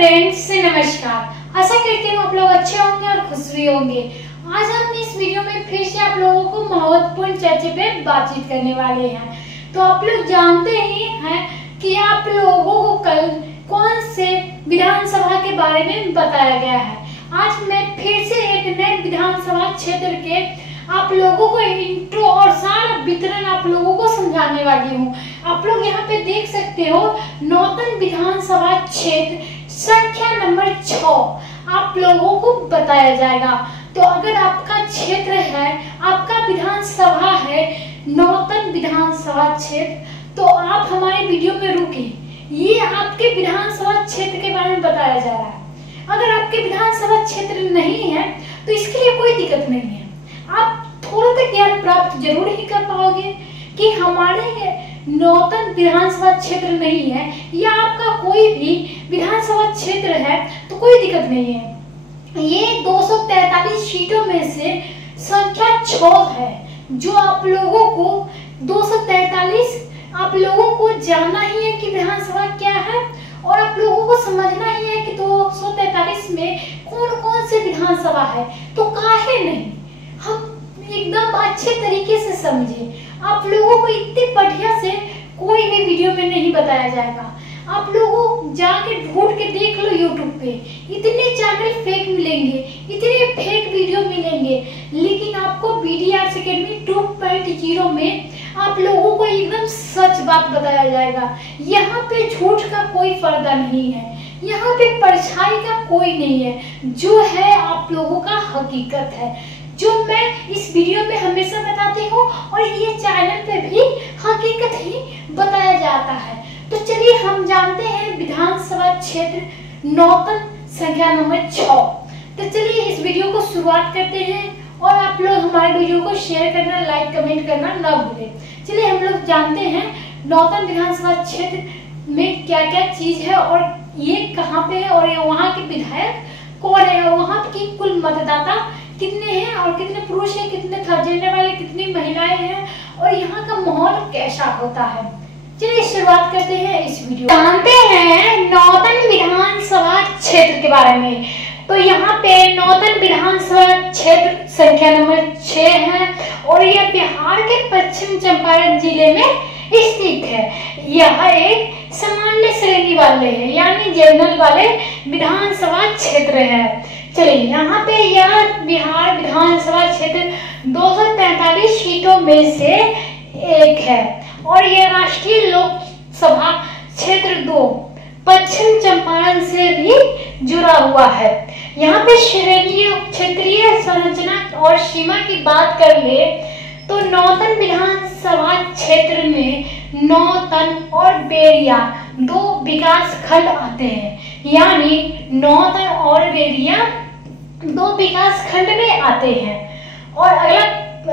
Friends से नमस्कार। आशा करती हूँ आप लोग अच्छे होंगे और खुश भी होंगे। आज हम इस वीडियो में फिर से आप लोगों को महत्वपूर्ण चर्चा पे बातचीत करने वाले हैं। तो आप लोग जानते ही हैं कि आप लोगों को कल कौन से विधानसभा के बारे में बताया गया है। आज मैं फिर से एक नए विधानसभा क्षेत्र के आप लोगों को इंट्रो और सारा वितरण आप लोगों को समझाने वाली हूँ। आप लोग यहाँ पे देख सकते हो नौतन विधानसभा क्षेत्र संख्या नंबर 6 आप लोगों को बताया जाएगा। तो अगर आपका क्षेत्र है, आपका विधानसभा है नौतन विधानसभा क्षेत्र, तो आप हमारे वीडियो में रुके। ये आपके विधानसभा क्षेत्र के बारे में बताया जा रहा है। अगर आपके विधानसभा क्षेत्र नहीं है तो इसके लिए कोई दिक्कत नहीं है, आप थोड़ा तक ज्ञान प्राप्त जरूर ही कर पाओगे कि हमारे नौतन विधानसभा क्षेत्र नहीं है या आपका कोई भी विधानसभा क्षेत्र है तो कोई दिक्कत नहीं है। ये 243 सीटों में से संख्या 6 है जो आप लोगों को 243 आप लोगों को जानना ही है कि विधानसभा क्या है और आप लोगों को समझना ही है कि 243 में कौन कौन से विधानसभा है। तो काहे नहीं, हम एकदम अच्छे तरीके से समझे। आप लोगों को इतने बढ़िया से कोई भी वीडियो में नहीं बताया जाएगा। आप लोगों जाके ढूंढ के देख लो यूट्यूब पे, इतने चैनल फेक मिलेंगे, इतने फेक वीडियो मिलेंगे, लेकिन आपको BDR अकेडमी 2.0 में आप लोगों को एकदम सच बात बताया जाएगा। यहाँ पे झूठ का कोई पर्दा नहीं है, यहाँ पे परछाई का कोई नहीं है, जो है आप लोगों का हकीकत है, जो मैं इस वीडियो में हमेशा बताती हूँ और ये चैनल पे भी हकीकत ही बताया जाता है। तो चलिए हम जानते हैं विधानसभा क्षेत्र नौतन संख्या नंबर 6। तो चलिए इस वीडियो को शुरुआत करते हैं और आप लोग हमारे वीडियो को शेयर करना, लाइक कमेंट करना ना भूलें। चलिए हम लोग जानते हैं नौतन विधानसभा क्षेत्र में क्या क्या चीज है और ये कहाँ पे है और ये वहाँ के विधायक कौन है और वहाँ की कुल मतदाता कितने हैं और कितने पुरुष हैं, कितने थर्ड जेंडर वाले, कितनी महिलाएं हैं और यहाँ का माहौल कैसा होता है। चलिए शुरुआत करते हैं इस वीडियो। जानते हैं नौतन विधानसभा क्षेत्र के बारे में। तो यहाँ पे नौतन विधानसभा क्षेत्र संख्या नंबर 6 है और यह बिहार के पश्चिम चंपारण जिले में स्थित है। यह एक सामान्य श्रेणी वाले है यानी जनरल वाले विधानसभा क्षेत्र है। चलिए यहाँ पे यह बिहार विधानसभा क्षेत्र 243 सीटों में से एक है और यह राष्ट्रीय लोकसभा क्षेत्र 2 पश्चिम चंपारण से भी जुड़ा हुआ है। यहाँ पे श्रेणीय क्षेत्रीय संरचना और सीमा की बात कर ले तो नौतन विधानसभा क्षेत्र में नौतन और बेरिया 2 विकास खंड आते हैं, यानी नौतन और बेरिया 2 विकास खंड में आते हैं। और अगला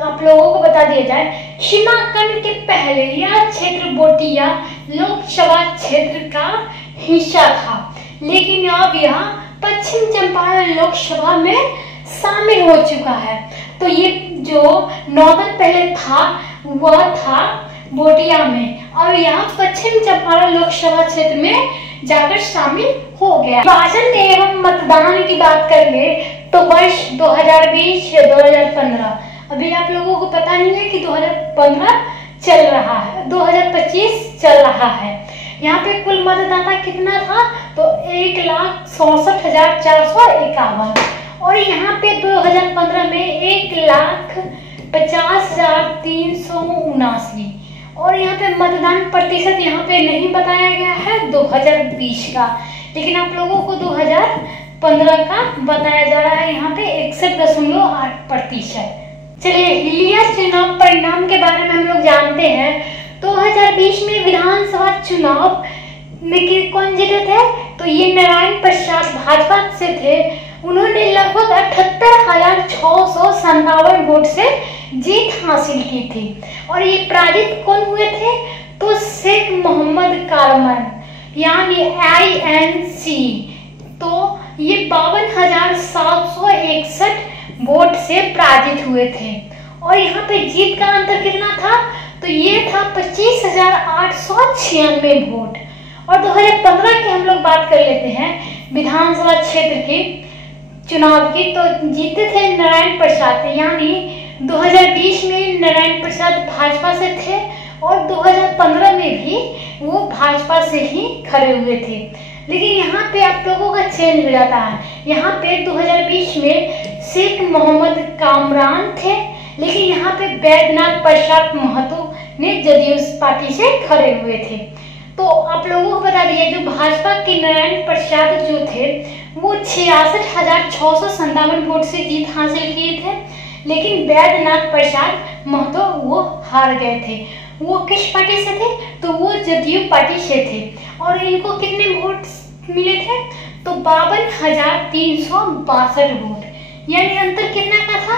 आप लोगों को बता दिया जाए, सीमांकन के पहले यह क्षेत्र बोटिया लोकसभा क्षेत्र का हिस्सा था, लेकिन अब यह पश्चिम चंपारण लोकसभा में शामिल हो चुका है। तो ये जो नौतन पहले था वह था बोटिया में और यहाँ पश्चिम चंपारण लोकसभा क्षेत्र में जाकर शामिल हो गया। निर्वाचन एवं मतदान की बात कर ले तो वर्ष 2020 या 2015, अभी आप लोगों को पता नहीं है कि 2015 चल रहा है, 2025 चल रहा है। यहाँ पे कुल मतदाता कितना था तो 1,67,451 और यहाँ पे 2015 में 1,50,379 और यहाँ पे मतदान प्रतिशत यहाँ पे नहीं बताया गया है 2020 का, लेकिन आप लोगों को 2015 का बताया जा रहा है यहाँ पे 61.8%। चलिए हिलिया चुनाव परिणाम के बारे में हम लोग जानते हैं। 2020 में विधानसभा चुनाव में कौन जीते थे तो ये नारायण प्रसाद भाजपा से थे। उन्होंने लगभग 78,657 वोट से जीत हासिल की थी और ये पराजित कौन हुए थे तो शेख मोहम्मद कारमन यानी INC, तो ये 52,761 वोट से पराजित हुए थे। और यहाँ पे जीत का अंतर कितना था तो ये था 25,896 वोट। और 2015 की हम लोग बात कर लेते हैं विधानसभा क्षेत्र के चुनाव की, तो जीते थे नारायण प्रसाद। यानी 2020 में नारायण प्रसाद भाजपा से थे और 2015 में भी वो भाजपा से ही खड़े हुए थे। लेकिन यहाँ पे आप लोगों का चेंज हो जाता है। यहाँ पे 2020 में शेख मोहम्मद कामरान थे, लेकिन यहाँ पे बैद्यनाथ प्रसाद महतो ने जदयू पार्टी से खड़े हुए थे। तो आप लोगों को बता दिए, जो भाजपा के नारायण प्रसाद जो थे वो 66,657 वोट से जीत हासिल किए थे, लेकिन बैद्यनाथ प्रसाद महतो वो हार गए थे। वो किस पार्टी से थे? तो वो जदयू पार्टी से थे। और इनको कितने वोट मिले थे? तो 52,362 वोट, यानी अंतर कितना का था?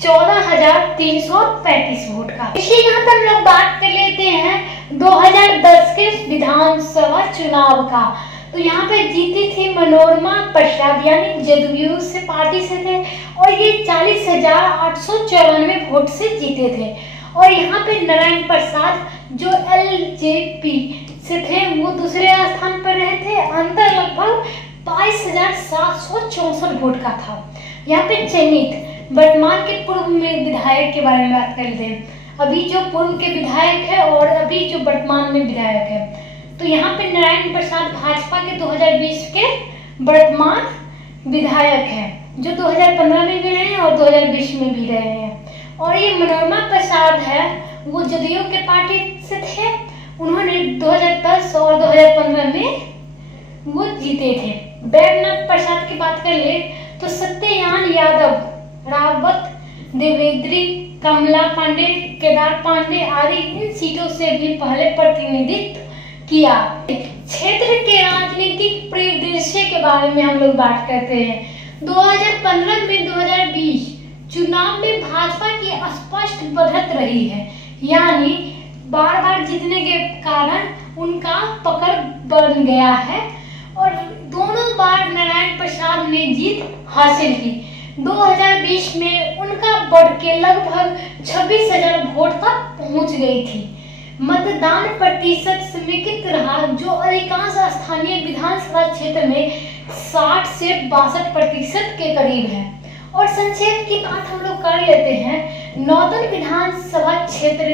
14,335 वोट का। इसी यहाँ पर हम लोग बात कर लेते हैं 2010 के विधानसभा चुनाव का। तो यहाँ पे जीती थी मनोरमा प्रसाद, यानी जदयू से पार्टी से थे, और ये 40,894 वोट से जीते थे। और यहाँ पे नारायण प्रसाद जो एलजेपी से थे वो दूसरे स्थान पर रहे थे। अंतर लगभग 22,764 वोट का था। यहाँ पे चयनित वर्तमान के पूर्व में विधायक के बारे में बात कर लेते हैं। अभी जो पूर्व के विधायक है और अभी जो वर्तमान में विधायक है, तो यहाँ पे नारायण प्रसाद भाजपा के 2020 के वर्तमान विधायक हैं, जो 2015 में भी रहे हैं और 2020 में भी रहे हैं। और ये मनोरमा प्रसाद है, वो जदयू के पार्टी से थे। उन्होंने 2010 और 2015 में वो जीते थे। बैद्यनाथ प्रसाद की बात कर ले तो सत्ययान यादव, रावत देवेंद्री, कमला पांडे, केदार पांडे आदि इन सीटों से भी पहले प्रतिनिधित्व किया। क्षेत्र के राजनीतिक परिदृश्य के बारे में हम लोग बात करते हैं। 2015 में 2020 चुनाव में भाजपा की स्पष्ट बढ़त रही है, यानी बार बार जीतने के कारण उनका पकड़ बढ़ गया है और दोनों बार नारायण प्रसाद ने जीत हासिल की। 2020 में उनका बढ़ के लगभग 26,000 वोट तक पहुंच गई थी। मतदान प्रतिशत समेकित रहा, जो अधिकांश स्थानीय विधानसभा क्षेत्र में 60 से 62% के करीब है। और संक्षेप की बात हम लोग कर लेते हैं। नौतन विधानसभा क्षेत्र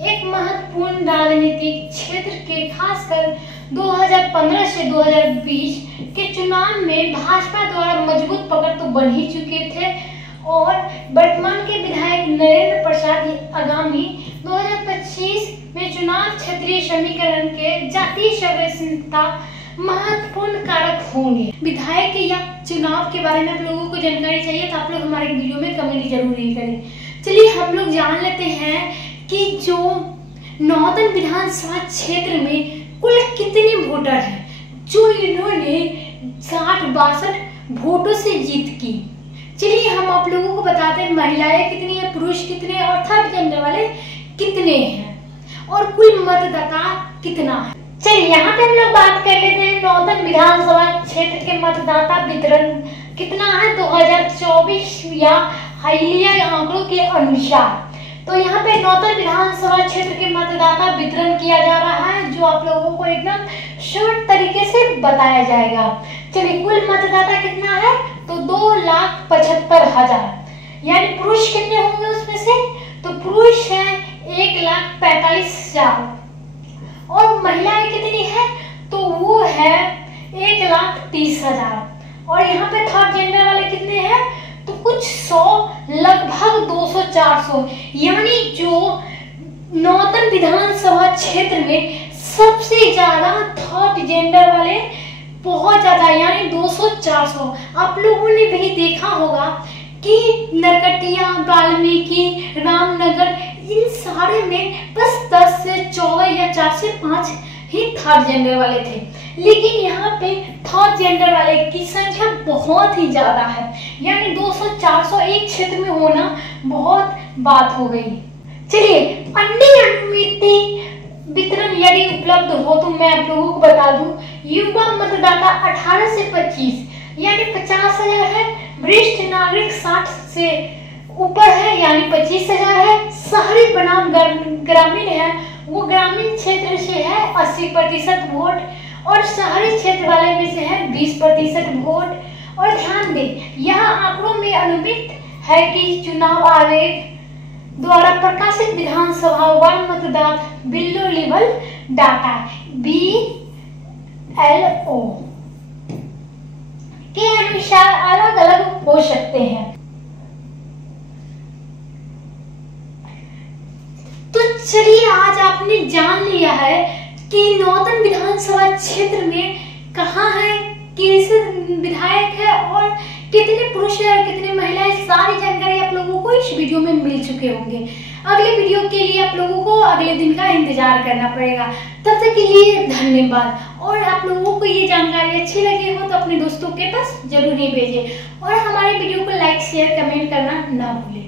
एक महत्वपूर्ण राजनीतिक क्षेत्र के खासकर 2015 से 2020 के चुनाव में भाजपा द्वारा मजबूत पकड़ तो बन ही चुके थे और वर्तमान के विधायक नरेंद्र प्रसाद आगामी 2025 में चुनाव क्षेत्रीय समीकरण के जातीय संवेदनशीलता महत्वपूर्ण कारक होंगे। विधायक या चुनाव के बारे में आप लोगों को जानकारी चाहिए तो आप लोग हमारे वीडियो में कमेंट जरूर ही करें। चलिए हम लोग जान लेते हैं कि जो नौतन विधानसभा क्षेत्र में कुल कितने वोटर हैं जो इन्होंने 60-62 वोटों से जीत की। चलिए हम आप लोगों को बताते हैं महिलाएं कितनी है, पुरुष कितने हैं और थर्ड जेंडर वाले कितने हैं और कुल मतदाता कितना है। चलिए यहाँ पे हम लोग बात कर लेते हैं नौतन विधानसभा क्षेत्र के मतदाता वितरण कितना है 2024 या हालिया आंकड़ों के अनुसार। तो यहाँ पे नौतन विधानसभा क्षेत्र के मतदाता वितरण किया जा रहा है, जो आप लोगों को एकदम शॉर्ट तरीके से बताया जाएगा। चलिए कुल मतदाता कितना है तो 2,75,000, यानी पुरुष कितने होंगे उसमें से? तो पुरुष है 1,45,000 और महिलाएं कितनी है तो वो है 1,30,000। और यहाँ पे थर्ड जेंडर वाले कितने हैं तो कुछ 100, लगभग 200-400, यानी जो नौतन विधानसभा क्षेत्र में सबसे ज्यादा थर्ड जेंडर वाले बहुत ज्यादा, यानी 200-400। आप लोगों ने भी देखा होगा कि नरकटिया, वाल्मीकि, रामनगर इन सारे में बस 10 से 14 या 4 से 5 ही थर्ड जेंडर वाले थे, लेकिन यहाँ पे थर्ड जेंडर वाले की संख्या बहुत ही ज्यादा है, यानी 200-400 एक क्षेत्र में होना बहुत बात हो गई। चलिए अन्य अनुमति वितरण यदि उपलब्ध हो तो मैं आप लोगों को बता दूं, युवा मतदाता 18 से 25 यानी 50,000 है, वरिष्ठ नागरिक 60 से ऊपर है यानी 25,000 है, शहरी बनाम ग्रामीण है वो ग्रामीण क्षेत्र से है 80% वोट, और शहरी क्षेत्र वाले में से है 20% वोट। और ध्यान दें, यह आंकड़ों में अनुमित है कि चुनाव आयोग द्वारा प्रकाशित विधानसभा वार्ड मतदाता बिलो लेवल डाटा BLO के अनुसार अलग अलग हो सकते हैं। तो चलिए, आज आपने जान लिया है कि नौतन विधानसभा क्षेत्र में कहाँ है, किस विधायक है और कितने पुरुष है और कितने महिलाएं, सारी जानकारी आप लोगों को इस वीडियो में मिल चुके होंगे। अगले वीडियो के लिए आप लोगों को अगले दिन का इंतजार करना पड़ेगा। तब तक के लिए धन्यवाद। और आप लोगों को ये जानकारी अच्छी लगी हो तो अपने दोस्तों के पास जरूर ही भेजें और हमारे वीडियो को लाइक शेयर कमेंट करना ना भूलें।